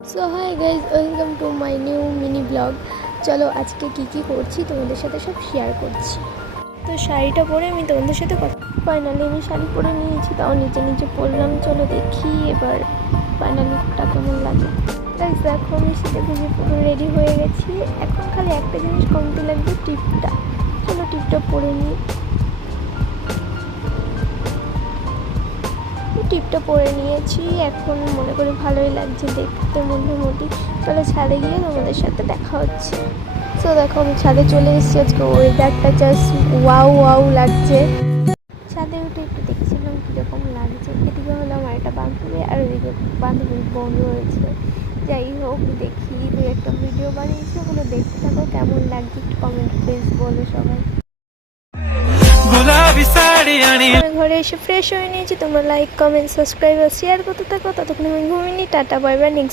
So hi guys, welcome to my new mini blog. চলো আজকে কী করছি তোমাদের সাথে সব শেয়ার করছি। তো শাড়িটা পরে আমি তোমাদের সাথে ফাইনালি আমি শাড়ি পরে নিয়েছি, তাও নিচে পরলাম। চলো দেখি এবার ফাইনালিটা কেমন লাগে। গাইজ দেখো, আমি সেটা ভেজে পুরো রেডি হয়ে গেছি। এখন খালি একটা জিনিস কমতে লাগবে, টিপটা। চলো টিপটা পরে নিই। টিপটা পরে নিয়েছি, এখন মনে করি ভালোই লাগছে দেখতে মোটামুটি। চলো ছাদে গিয়ে তোমাদের সাথে দেখা হচ্ছে। তো দেখো আমি ছাদে চলে এসেছি। আজকে ওয়েদারটা জাস্ট ওয়াও লাগছে। ছাদে উঠে একটু দেখছিলাম কীরকম লাগছে। এদিকে হলো আমার একটা বান্ধবী, আর ওইদিকে বান্ধবীর বন্ধু রয়েছে। যাই হোক, দেখি দু একটা ভিডিও বানিয়েছি, ওগুলো দেখতে থাকো। কেমন লাগছে একটু কমেন্ট প্লিজ বলো সবাই। আমি ঘরে এসে ফ্রেশ হয়ে নিয়েছি। তোমরা লাইক, কমেন্ট, সাবস্ক্রাইব আর শেয়ার করতে থাকো। ততক্ষণ আমি ঘুমিয়ে নিই। Tata, bye bye. নেক্সট